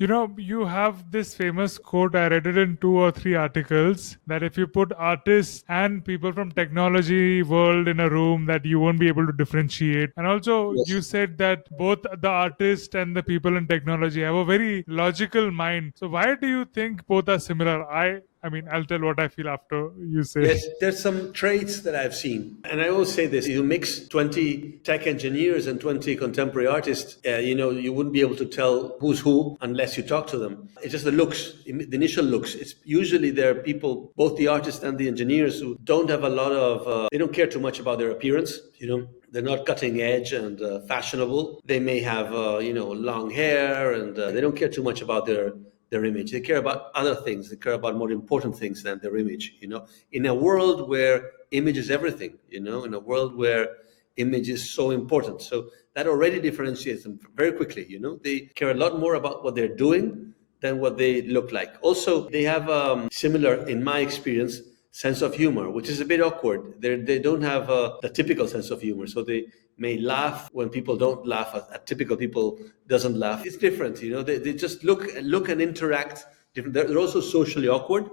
You have this famous quote, I read it in 2 or 3 articles, that if you put artists and people from technology world in a room, that you won't be able to differentiate. And also Yes. you said that both the artist and the people in technology have a very logical mind. So why do you think both are similar? I mean, I'll tell what I feel after you say. Yes, there's some traits that I've seen. And I always say this, you mix 20 tech engineers and 20 contemporary artists, you wouldn't be able to tell who's who unless you talk to them. It's just the looks, the initial looks. It's usually they're people, both the artists and the engineers, who don't have a lot of, they don't care too much about their appearance, They're not cutting edge and fashionable. They may have, long hair, and they don't care too much about their image. They care about other things. They care about more important things than their image. In a world where image is everything. In a world where image is so important. So that already differentiates them very quickly. They care a lot more about what they're doing than what they look like. Also, they have similar, in my experience, sense of humor, which is a bit awkward. They don't have the typical sense of humor, so they may laugh when people don't laugh. A typical people doesn't laugh. It's different, They just look and interact different. They're also socially awkward.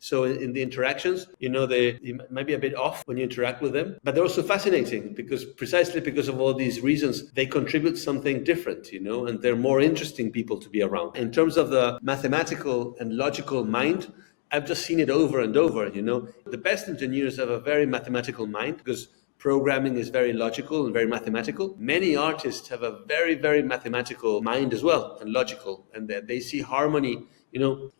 So in the interactions, they might be a bit off when you interact with them, but they're also fascinating because precisely because of all these reasons, they contribute something different, and they're more interesting people to be around. In terms of the mathematical and logical mind, I've just seen it over and over, The best engineers have a very mathematical mind because programming is very logical and very mathematical. Many artists have a very, very mathematical mind as well, and logical, and they see harmony,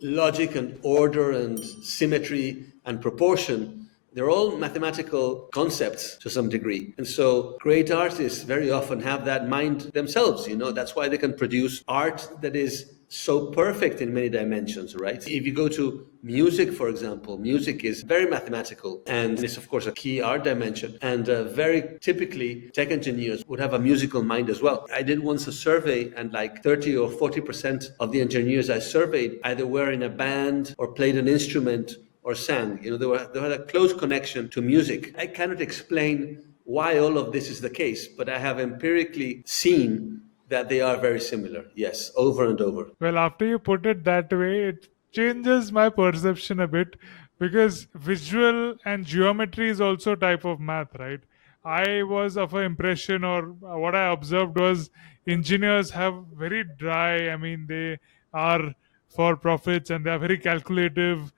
logic and order and symmetry and proportion. They're all mathematical concepts to some degree. And so great artists very often have that mind themselves, That's why they can produce art that is so perfect in many dimensions, right? If you go to music, for example, music is very mathematical and it's, of course, a key art dimension. And very typically, tech engineers would have a musical mind as well. I did once a survey, and like 30 or 40% of the engineers I surveyed either were in a band or played an instrument or sang. They had a close connection to music. I cannot explain why all of this is the case, but I have empirically seen that they are very similar. Yes, over and over. Well, after you put it that way, it changes my perception a bit, because visual and geometry is also a type of math, right? I was of an impression, or what I observed was, engineers have very dry, I mean, they are for profits and they are very calculative.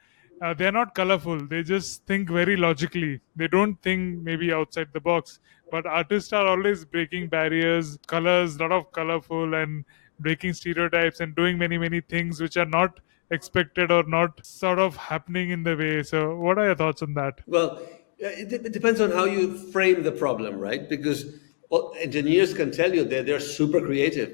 They're not colorful. They just think very logically. They don't think maybe outside the box. But artists are always breaking barriers, colors, lot of colorful, and breaking stereotypes and doing many, many things which are not expected or not sort of happening in the way. So what are your thoughts on that? Well, it depends on how you frame the problem, right? Because engineers can tell you that they're super creative.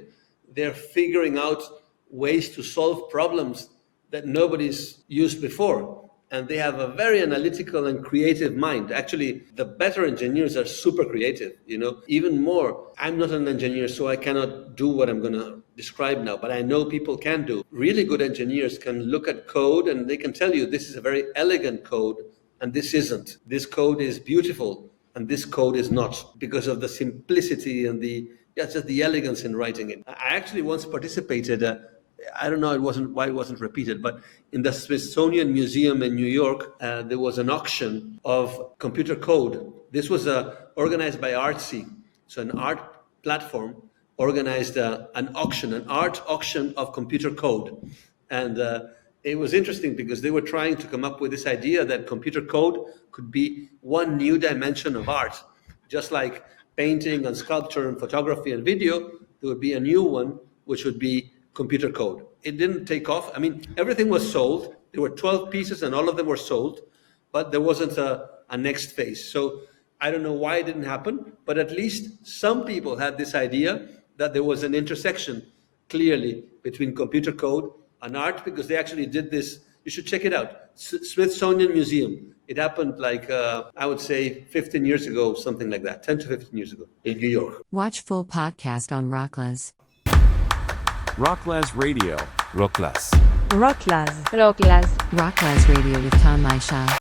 They're figuring out ways to solve problems that nobody's used before. And they have a very analytical and creative mind. Actually, the better engineers are super creative, even more. I'm not an engineer, so I cannot do what I'm going to describe now, but I know people can do. Really good engineers can look at code and they can tell you this is a very elegant code and this isn't. This code is beautiful and this code is not, because of the simplicity and just the elegance in writing it. I actually once participated, I don't know why it wasn't repeated, but in the Smithsonian Museum in New York, there was an auction of computer code. This was organized by Artsy, so an art platform organized an art auction of computer code. And it was interesting because they were trying to come up with this idea that computer code could be one new dimension of art. Just like painting and sculpture and photography and video, there would be a new one, which would be computer code. It didn't take off. I mean, everything was sold. There were 12 pieces and all of them were sold, but there wasn't a next phase. So I don't know why it didn't happen, but at least some people had this idea that there was an intersection clearly between computer code and art, because they actually did this. You should check it out. Smithsonian Museum. It happened like, I would say 15 years ago, something like that, 10 to 15 years ago in New York. Watch full podcast on Rocklaz. Rocklaz Radio. Rocklaz. Rocklaz. Rocklaz. Rocklaz Radio with Tanmay Shah.